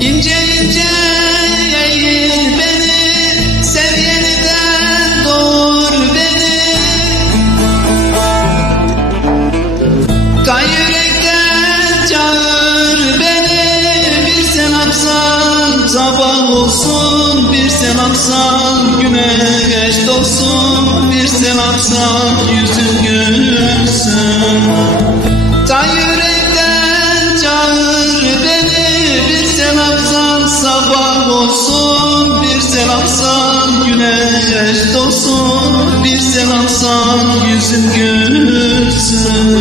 İnce ince eğil beni, sev yeniden doğur beni. Kan yürekten çağır beni, bir sen aksan sabah olsun, bir sen aksan güneş doğsun, bir sen aksan yüzün gülsün. Kan yürekten çağır beni, bir sen aksan sabah olsun, bir sen aksan güneş doğsun, bir sen aksan yüzün gülsün.